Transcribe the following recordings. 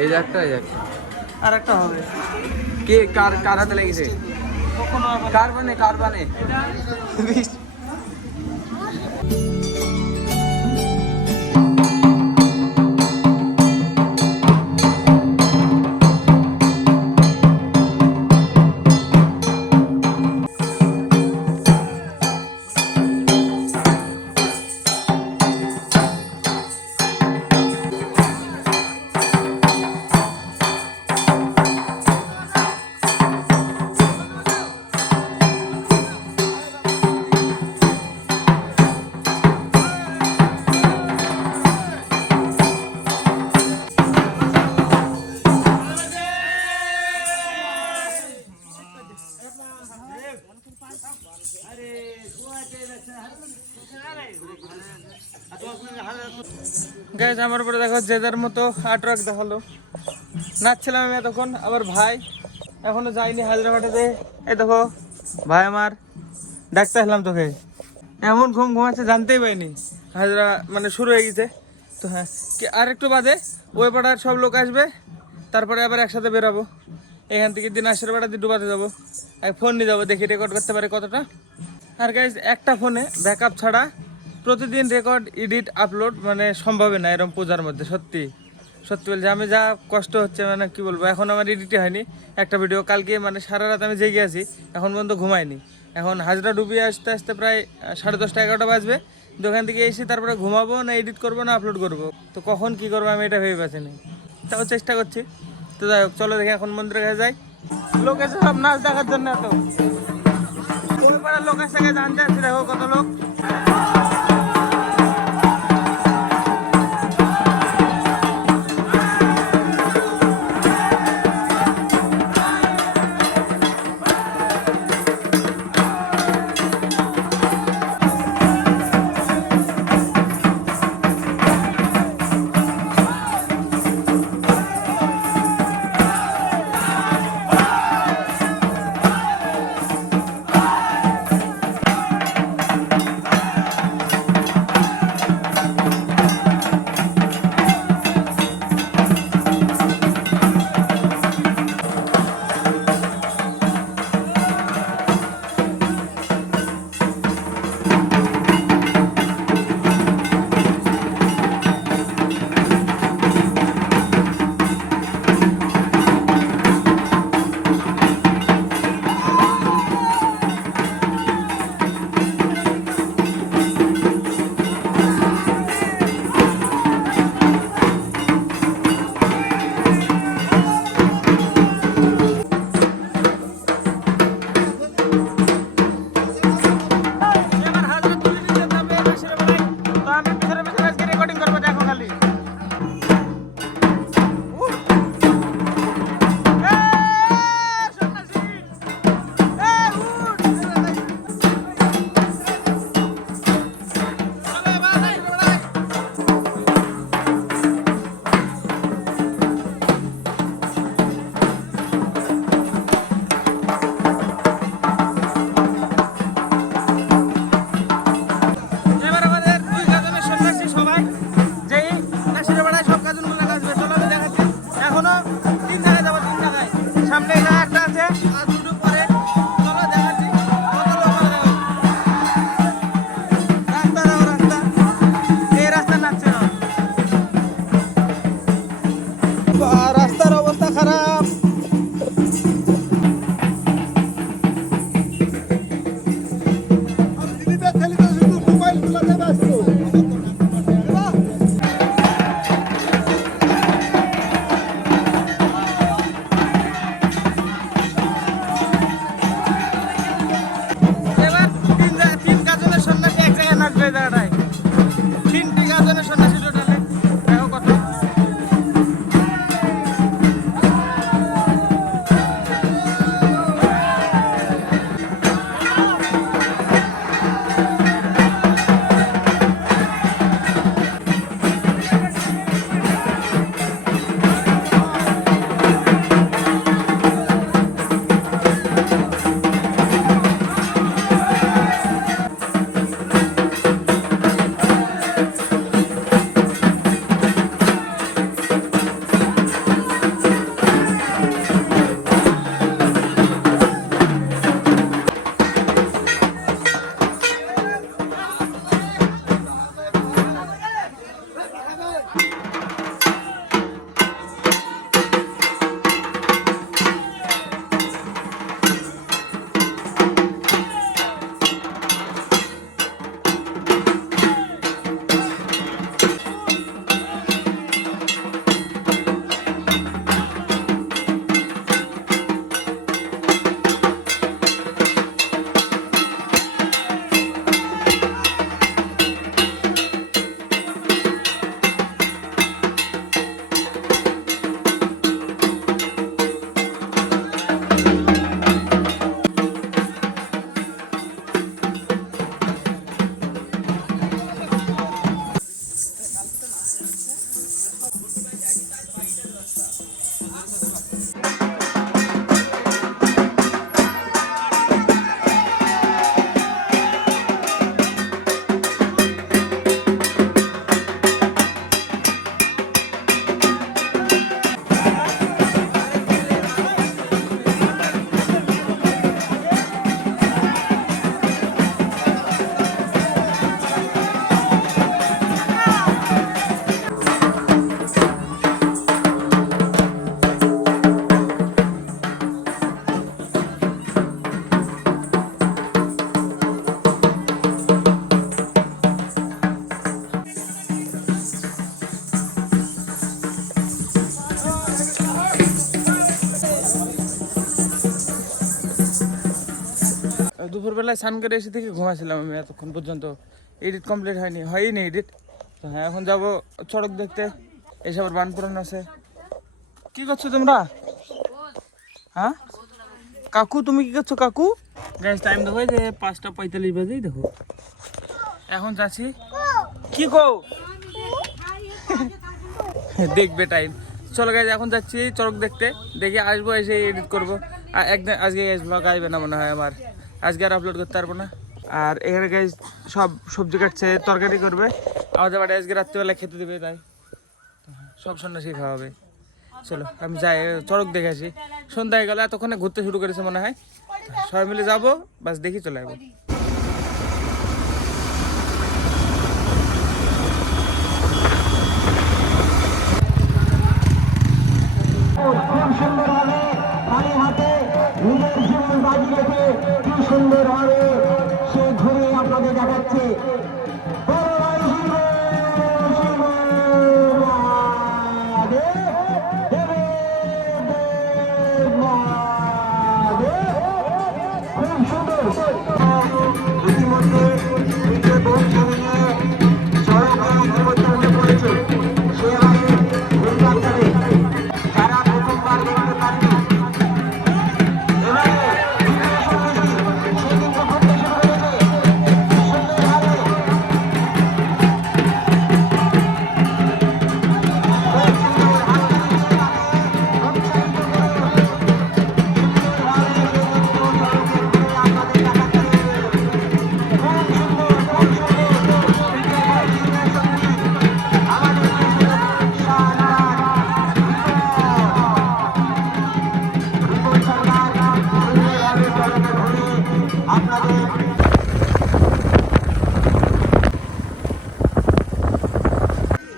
এই যে একটা আর একটা হবে। কে কার কার হাতে লেগেছে? কার বানে গাইজ আমার পরে দেখো যে যার মতো আর্টওয়ার্ক দেখালো, নাচছিলাম আমি এতক্ষণ। আবার ভাই এখনো যাইনি হায়দ্রাবাদে। এই দেখো ভাই আমার ডাকতে আসলাম তোকে, এমন ঘুমাচ্ছে জানতেই পাইনি। হাজরা মানে শুরু হয়ে গেছে তো। হ্যাঁ আর একটু বাদে ওই পাড়ার সব লোক আসবে, তারপরে আবার একসাথে বেরাবো। এখান থেকে দিনাজপুর পাড়া দিয়ে ডুবাতে যাবো। ফোন নিয়ে যাবো, দেখি রেকর্ড করতে পারে কতটা। আর গাইজ একটা ফোনে ব্যাকআপ ছাড়া প্রতিদিন রেকর্ড এডিট আপলোড মানে সম্ভবই না এরকম পূজার মধ্যে। সত্যি সত্যি বলছি, আমি যা কষ্ট হচ্ছে মানে কি বলবো। এখন আমার এডিটই হয়নি একটা ভিডিও। কালকে মানে সারা রাত আমি জেগে আছি, এখন পর্যন্ত ঘুমাইনি। এখন হাজরা ডুবিয়ে আসতে আসতে প্রায় 10:30 11টা বাজবে। দোকান থেকে এসে তারপরে ঘুমাবো না এডিট করবো না আপলোড করবো, তো কখন কি করবো আমি এটা ভেবে পাচ্ছি না। তাও চেষ্টা করছি। তো যাই হোক, চলো দেখি এখন মন্দিরের কাছে যাই। লোক এসে সব নাচ দেখার জন্য এত ওই পাড়ার লোকের সঙ্গে জানতে আসছি। দেখো কত লোক। রাস্তার অবস্থা খারাপ। এবার তিন গাজনের সন্ন্যাসী এক জায়গায় নাচবে জায়গাটায়। 3টি গাজনের সন্ন্যাসী টোটালে দেখো কত। দুপুরবেলায় স্নান করে এসে থেকে ঘুমাছিলাম আমি এতক্ষণ পর্যন্ত, এডিট কমপ্লিট হয়নি এডিট। তো হ্যাঁ এখন যাবো সড়ক দেখতে, এসব বান পুরান আছে। কি করছো তোমরা? হ্যাঁ কাকু তুমি কি করছো কাকু? গ্যাস টাইম দেখো যে 5:45 বাজেই দেখো, এখন যাচ্ছি। কি গো দেখবে টাইম। চলো গাইজ এখন যাচ্ছি চড়ক দেখতে, দেখে আসবো, এসে এডিট করবো। আর একদিন আজকে গাইজ ব্লগ আসবে না মনে হয় আমার, আজকে আর আপলোড করতে পারবো না। আর এখানে গাইজ সব সবজি কাটছে, তরকারি করবে, আমাদের বাড়ি আজকে রাত্রিবেলা খেতে দেবে, তাই সব সন্ন্যাসী খাওয়া হবে। চলো আমি যাই চড়ক দেখে আসি, সন্ধ্যা হয়ে গেল, এতক্ষণে ঘুরতে শুরু করেছে মনে হয়। সবাই মিলে যাবো, বাস দেখি চলে যাবো। খুব সুন্দরভাবে খালি হাতে নিজের জীবন বাজি রেখে কি সুন্দরভাবে সে ঘুরে আপনাদের দেখাচ্ছে। খুব সুন্দর ইতিমধ্যে সড়কে ইতিমধ্যে উঠে পড়েছে। সে যারা প্রথমবার দেখতে পারেনি এবারে সে কিন্তু ঘুরতে শুরু করেছে সুন্দরভাবে।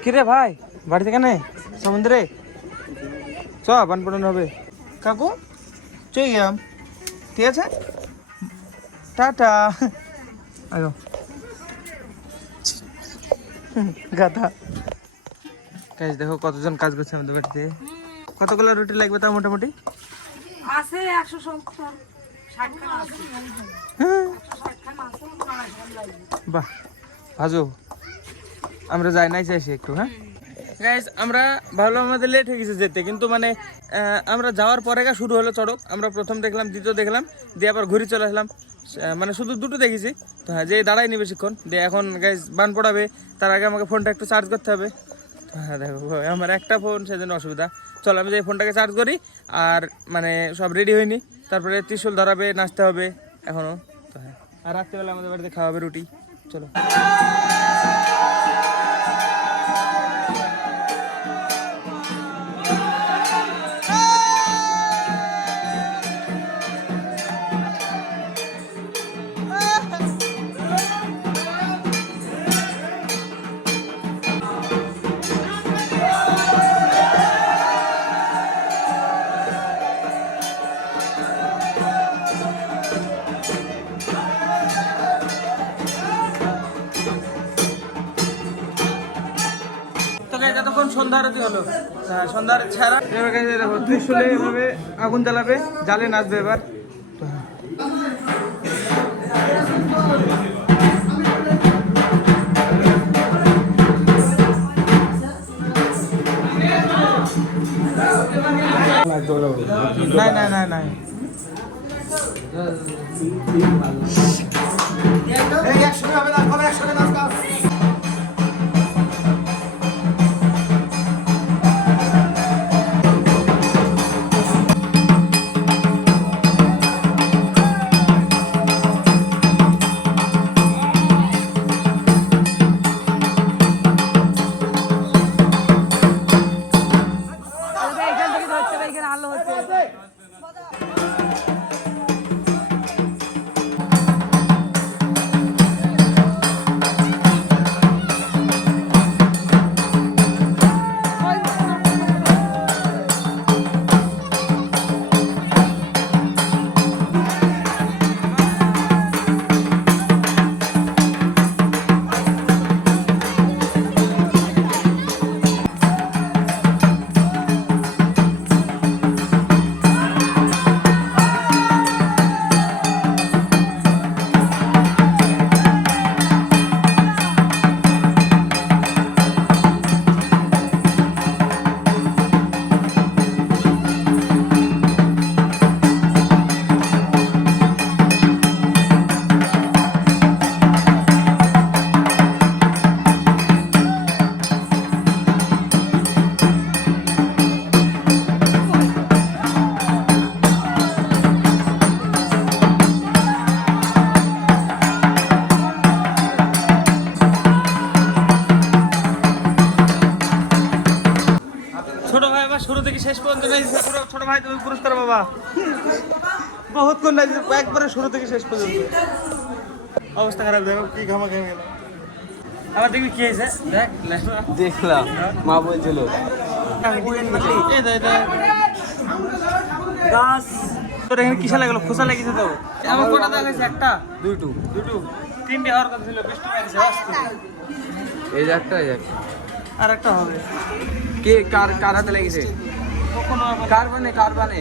কিরে ভাই বাড়িতে কেন সমুদ্রে চ বান পড়ানো হবে। কাকু চলে গেলাম, ঠিক আছে টাটা। আয়ো গাধা। কাজ দেখো কতজন কাজ করছে আমাদের বাড়িতে। কতগুলো রুটি লাগবে তার মোটামুটি? আছে 170 60খানা আছে। হ্যাঁ 160খানা আছে, 250 লাগবে। বাহ ভাজো, আমরা যাই নাই চাইছি একটু। হ্যাঁ গাইজ আমরা ভাবলাম আমাদের লেট হয়ে গেছে যেতে, কিন্তু মানে আমরা যাওয়ার পরে শুরু হলো চড়ক। আমরা প্রথম দেখলাম, দ্বিতীয় দেখলাম, দিয়ে আবার ঘুরে চলে আসলাম। মানে শুধু দুটো দেখেছি তো। হ্যাঁ যে দাঁড়াইনি বেশিক্ষণ, দিয়ে এখন গাইজ বান পড়াবে, তার আগে আমাকে ফোনটা একটু চার্জ করতে হবে। তো হ্যাঁ দেখো আমার একটা ফোন, সেজন্য অসুবিধা। চলো আমি যে ফোনটাকে চার্জ করি, আর মানে সব রেডি হয়নি, তারপরে ত্রিশূল ধরাবে, নাচতে হবে এখনও। তো হ্যাঁ আর রাত্রেবেলা আমাদের বাড়িতে খাওয়া হবে রুটি। চলো যতক্ষণ সন্ধ্যা আরতি হলো, সন্ধ্যার ছাড়া এবার কাছে দেখো ত্রিশূলে এভাবে আগুন জ্বালাবে, জ্বালে নাচবে এবার। নাই নাই নাই নাই একসঙ্গে হবে না, সবাই একসঙ্গে নাচ গাও। এখান থেকে ধরতে হবে, এখানে আলো হচ্ছে। ভাই আমার শুরু থেকে শেষ পর্যন্ত নাইছে পুরো। ছোট ভাই তুমি পুরস্কার বাবা বহুত কোন নাইছে একবারে শুরু থেকে শেষ পর্যন্ত। অবস্থা খারাপ, দেখো কি ঘামা ঘেমে গেল। আবার দেখবি কি হয়েছে, দেখ দেখলাম মা বলছিল এই দেখ গাছ তোর এখানে কিসে লাগলো, খোসা লেগেছে তো। এমন কোটা দেখা গেছে একটা দুটো দুটো তিনটে হওয়ার কথা ছিল, বৃষ্টি পেয়েছে এই যে একটা আর একটা হবে। কে কার কার হাতে লেগেছে কখনো কার বানে